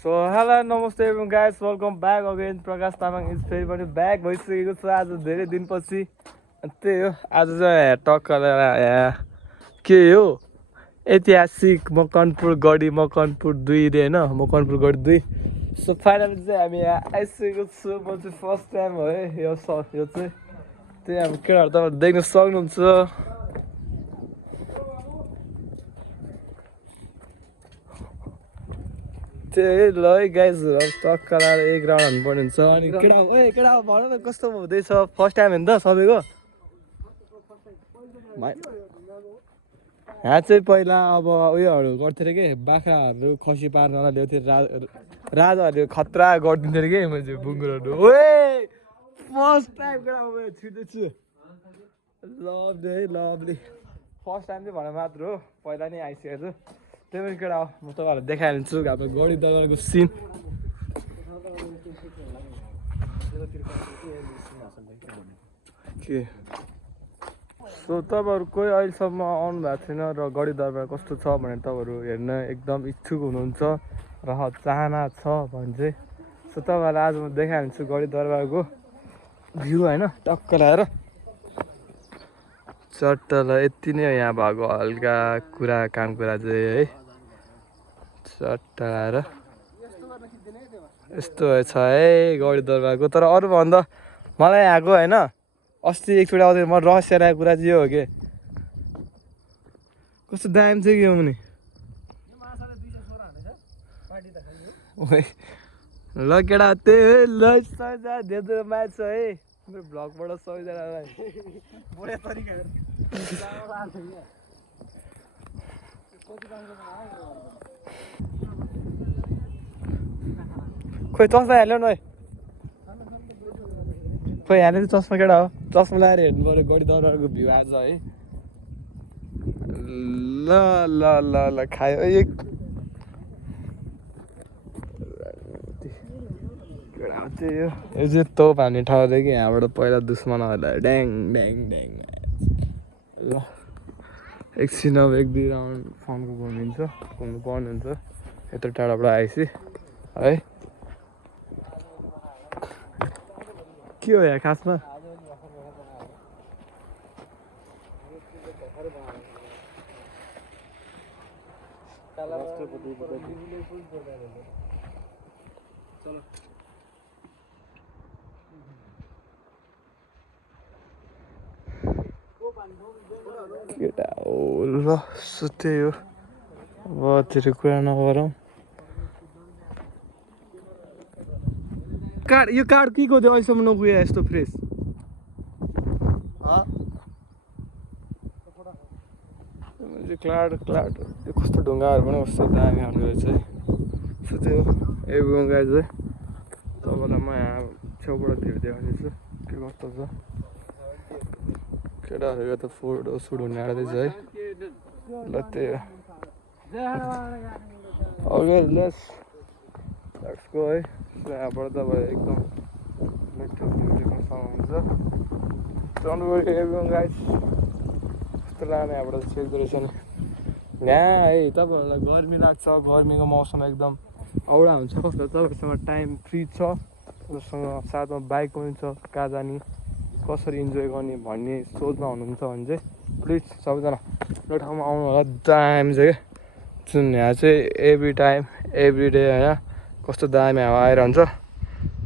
so hello नमस्ते everyone guys welcome back again Prakash Tamang is फेरि पनि ब्याक भइसकेको छ आज धेरै दिनपछि त्यही हो आज चाहिँ टक्कर के हो ऐतिहासिक मकनपुर गढी मकनपुर 2 रे होइन मकनपुर गढी 2 सो फाइनली चाहिँ हामी यहाँ आइसकेको छु म चाहिँ फर्स्ट टाइम हो है यो चाहिँ त्यही अब केटाहरू तपाईँहरू देख्न सक्नुहुन्छ त्यही ल है गाइजहरू अब टक्क लाएर एक राउन्ड हान्नुपर्ने हुन्छ अनि केटा भन न कस्तो हुँदैछ फर्स्ट टाइम होइन त सबैको यहाँ चाहिँ पहिला अब उयोहरू गर्थ्यो अरे कि बाख्राहरू खसी पार्नलाई ल्याउँथ्यो राजाहरूले खतरा गरिदिन्थ्यो अरे कि मैले बुङ्गुरहरू ओए फर्स्ट टाइम केटा अब छिर्दैछु लभली है लभली फर्स्ट टाइम चाहिँ भने मात्र हो पहिला नै आइसकेको छु त्यही पनि केटा म तपाईँहरूलाई देखाइहाल्छु हाम्रो गढी दरबारको सिन के सो तपाईँहरू कोही अहिलेसम्म आउनु भएको छैन र गढी दरबार कस्तो छ भनेर तपाईँहरू हेर्न एकदम इच्छुक हुनुहुन्छ र चाहना छ भने चाहिँ सो तपाईँहरूलाई आज म देखाइहाल्छु गढी दरबारको भ्यू होइन टक्क लगाएर चट्टलाई यति नै यहाँ भएको हल्का काम कुरा चाहिँ है चट्ट लगाएर यस्तो छ है गढी दरबारको तर अरूभन्दा मलाई यहाँको होइन अस्ति एकचोटि आउँदै म रहस्य राखेको कुरा चाहिँ यो हो कि कस्तो दाम चाहिँ के हो नि ल केटा त्यही ल सबैजना धेरै म्याच छ है मेरो भ्लगबाट सबैजनालाई खोइ चस्मा हाल्यो न खोइ यहाँले चाहिँ चस्मा केटा हो चस्मा लगाएर हेर्नु पऱ्यो गढी दरबारको भ्यू आज है ल ल ल ल खायो एक त्यही हो यो चाहिँ तोप हान्ने ठाउँ थियो कि यहाँबाट पहिला दुश्मनहरूलाई ड्याङ ड्याङ ड्याङ ल एकछिन अब 1-2 राउन्ड फर्मको घुम्नु पर्ने हुन्छ यत्रो टाढाबाट आएपछि है के हो यहाँ खासमा केटा हो ल त्यही हो अब धेरै कुरा नगरौँ यो कार्ड के को थियो अहिलेसम्म नगयो यस्तो फ्रेस क्लाड यो कस्तो ढुङ्गाहरू पनि कस्तो दामी खालको रहेछ है सो त्यो एभ्रिवन गाइज है तपाईँलाई म यहाँ छेउबाट फेरि देखाउँदैछु के कस्तो छ केटाहरूको त फोटो सुट हुने आँट्दैछ है ल त्यही हो ओके लेट्स गो है यहाँबाट तपाईँ एकदम मिठो भ्यू देख्न सक्नुहुन्छ डोन्ट वरी एभ्रिवन गाइज कस्तो लाग्ने यहाँबाट चेक गरेछ नि यहाँ है तपाईँहरूलाई गर्मी लाग्छ गर्मीको मौसम एकदम औडा हुन्छ कस्तो तपाईँहरूसँग टाइम फ्री छ उनीहरूसँग साथमा बाइक पनि छ कहाँ जाने कसरी इन्जोय गर्ने भन्ने सोचमा हुनुहुन्छ भने चाहिँ प्लिज सबैजना यो ठाउँमा आउनु होला दामी छ क्या जुन यहाँ चाहिँ एभ्री टाइम एभ्री डे होइन कस्तो दामी हावा आइरहन्छ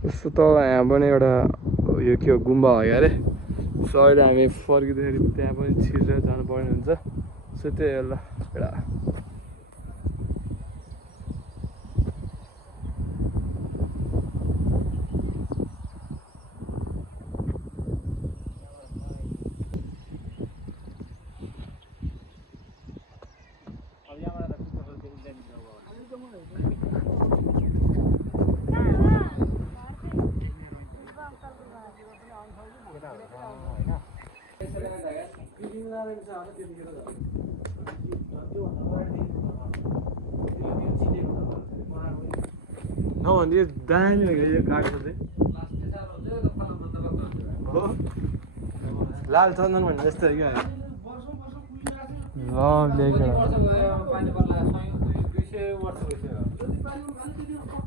जस्तो त यहाँ पनि एउटा यो के हो गुम्बा हो अरे सो अहिले हामी फर्किँदाखेरि त्यहाँ पनि छिरेर जानुपर्ने हुन्छ सो त्यही हो ल एउटा नभने यो दामी हो यो काठको चाहिँ लाल चन्दन भन्ने जस्तो हो क्या ल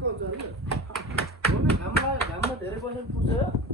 पाउँछ होइन घाममा धेरै बसेर पुग्छ